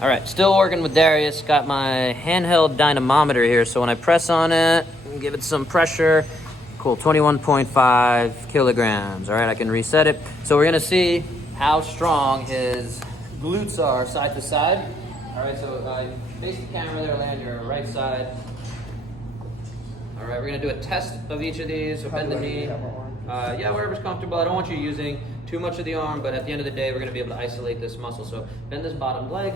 All right, still working with Darius. Got my handheld dynamometer here, so when I press on it and give it some pressure, cool, 21.5 kilograms. All right, I can reset it. So we're gonna see how strong his glutes are side to side. All right, so face the camera there, lay on your right side. All right, we're gonna do a test of each of these. So bend the knee. Yeah, wherever's comfortable. I don't want you using too much of the arm, but at the end of the day, we're gonna be able to isolate this muscle. So bend this bottom leg,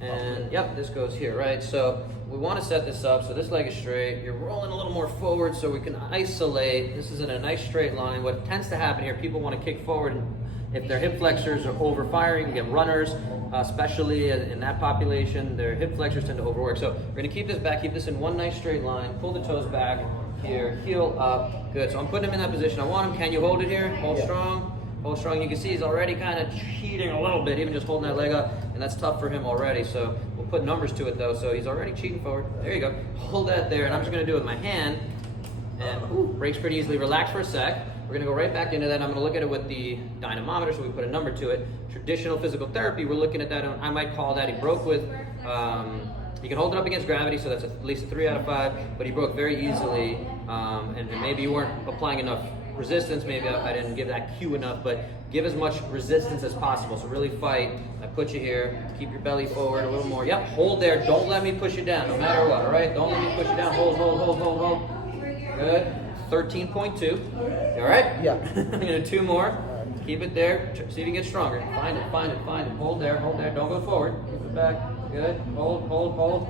and yep, this goes here, right? So we wanna set this up so this leg is straight. You're rolling a little more forward so we can isolate. This is in a nice straight line. What tends to happen here, people wanna kick forward, and if their hip flexors are over-firing, you get runners, especially in that population, their hip flexors tend to overwork. So we're gonna keep this back, keep this in one nice straight line, pull the toes back here, heel up, good. So I'm putting him in that position. I want him, can you hold it here? Hold strong, hold strong. You can see he's already kind of cheating a little bit, even just holding that leg up, and that's tough for him already. So we'll put numbers to it though. So he's already cheating forward. There you go. Hold that there, and I'm just gonna do it with my hand, and breaks pretty easily. Relax for a sec. We're gonna go right back into that. I'm gonna look at it with the dynamometer, so we put a number to it. Traditional physical therapy, we're looking at that. I might call that he broke with, you can hold it up against gravity, so that's at least a 3 out of 5, but he broke very easily, and maybe you weren't applying enough resistance, maybe I didn't give that cue enough, but give as much resistance as possible, so really fight. I put you here, keep your belly forward a little more. Yep, hold there, don't let me push you down, no matter what, all right? Don't let me push you down, hold, hold, hold, hold, hold. Good, 13.2, all right? Yeah. I'm gonna do 2 more. Keep it there, see if you can get stronger. Find it, find it, find it. Hold there, don't go forward. Keep it back, good. Hold, hold, hold.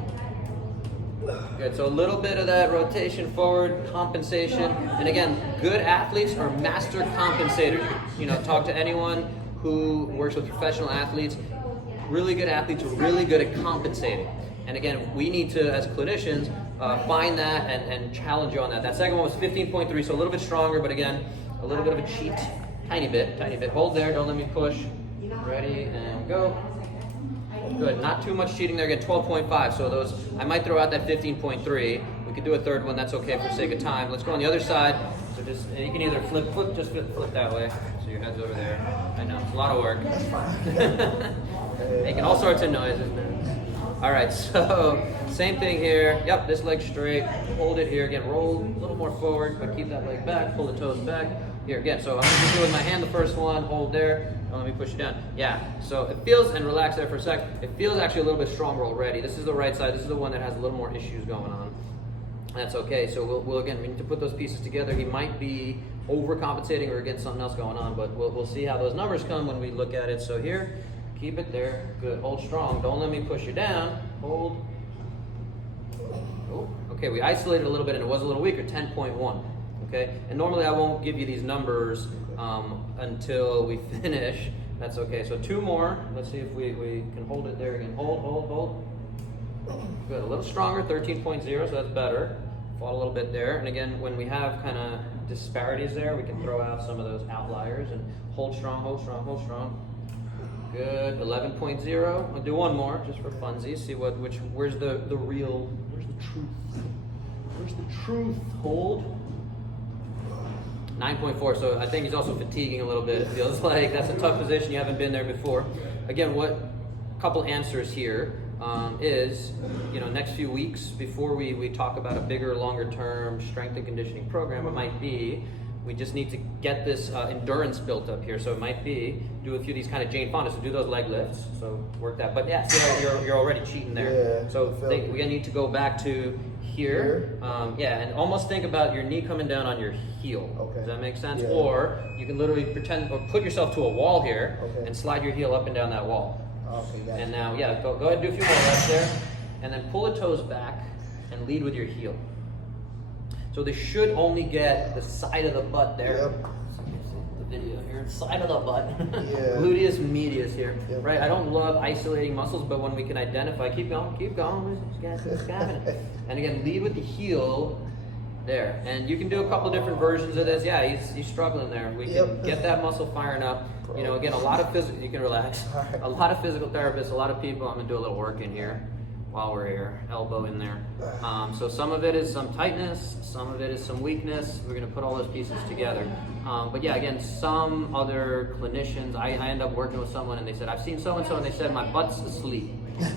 Good, so a little bit of that rotation forward, compensation. And again, good athletes are master compensators. You know, talk to anyone who works with professional athletes. Really good athletes are really good at compensating. And again, we need to, as clinicians, find that and challenge you on that. That second one was 15.3, so a little bit stronger, but again, a little bit of a cheat. Tiny bit, tiny bit. Hold there, don't let me push. Ready, and go. Good, not too much cheating there. Again, 12.5, so those, I might throw out that 15.3. We could do a third one, that's okay for sake of time. Let's go on the other side. So just, you can either flip, just flip that way. So your head's over there. I know, it's a lot of work. Making all sorts of noises. All right, so same thing here. Yep, this leg straight. Hold it here. Again, roll a little more forward, but keep that leg back. Pull the toes back. Here, again, so I'm gonna just do it with my hand the first one. Hold there. Don't let me push you down. Yeah, so it feels, and relax there for a sec, it feels actually a little bit stronger already. This is the right side. This is the one that has a little more issues going on. That's okay. So we'll again, we need to put those pieces together. He might be overcompensating or again something else going on, but we'll see how those numbers come when we look at it. So here, keep it there. Good. Hold strong. Don't let me push you down. Hold. Oh, okay, we isolated a little bit and it was a little weaker, 10.1. Okay, and normally I won't give you these numbers until we finish. That's okay. So 2 more. Let's see if we can hold it there again. Hold, hold, hold. Good. A little stronger, 13.0, so that's better. Fall a little bit there. And again, when we have kind of disparities there, we can throw out some of those outliers and hold strong, hold strong, hold strong. Good. 11.0. I'll do 1 more just for funsies. See where's the real, where's the truth? Where's the truth? Hold. 9.4, so I think he's also fatiguing a little bit. It feels like that's a tough position. You haven't been there before. Again, couple answers here is, you know, next few weeks before we talk about a bigger, longer term strength and conditioning program, it might be we just need to get this endurance built up here. So it might be do a few of these kind of Jane Fonda, so do those leg lifts. So work that. But yeah, see how you're already cheating there. Yeah, so we need to go back to here. Yeah, and almost think about your knee coming down on your heel. Okay. Does that make sense? Yeah. Or you can literally pretend or put yourself to a wall here and slide your heel up and down that wall. Okay, gotcha. And now, yeah, go ahead and do a few more reps there. And then pull the toes back and lead with your heel. So they should only get the side of the butt there. Yep. So you see the video here, side of the butt. Yeah. Gluteus medius here, Yep. right? I don't love isolating muscles, but when we can identify, keep going. And again, lead with the heel there. And you can do a couple different versions of this. Yeah, he's struggling there. We can get that muscle firing up. You know, again, a lot of physical, you can relax. A lot of physical therapists, a lot of people, I'm gonna do a little work in here while we're here, elbow in there. So some of it is some tightness, some of it is some weakness. We're gonna put all those pieces together. But yeah, again, some other clinicians, I end up working with someone and they said, I've seen so-and-so and they said, my butt's asleep.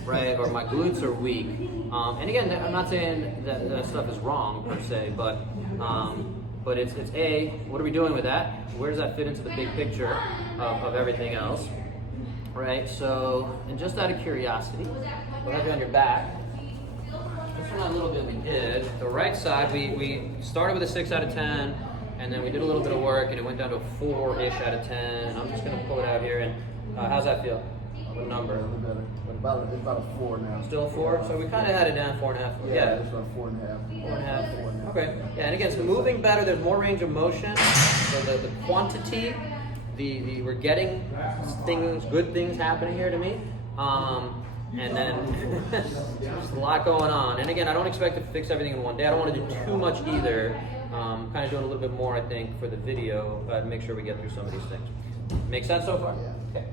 right? Or my glutes are weak. And again, I'm not saying that that stuff is wrong per se, but it's A, what are we doing with that? Where does that fit into the big picture of everything else, right? So, and just out of curiosity, we'll have you on your back. Just from that little bit we did, the right side, we started with a 6 out of 10, and then we did a little bit of work, and it went down to a 4-ish out of 10. And I'm just gonna pull it out here, and how's that feel? What number? It's about a 4 now. Still a 4? So we kind of had it down 4.5. Yeah, it's about 4.5. 4.5. Okay. Yeah, and again, it's moving better. There's more range of motion. So the quantity, we're getting things, good things happening here to me. And then there's a lot going on. And again, I don't expect to fix everything in one day. I don't want to do too much either. Kind of doing a little bit more, I think, for the video to make sure we get through some of these things. Make sense so far? Yeah. Okay.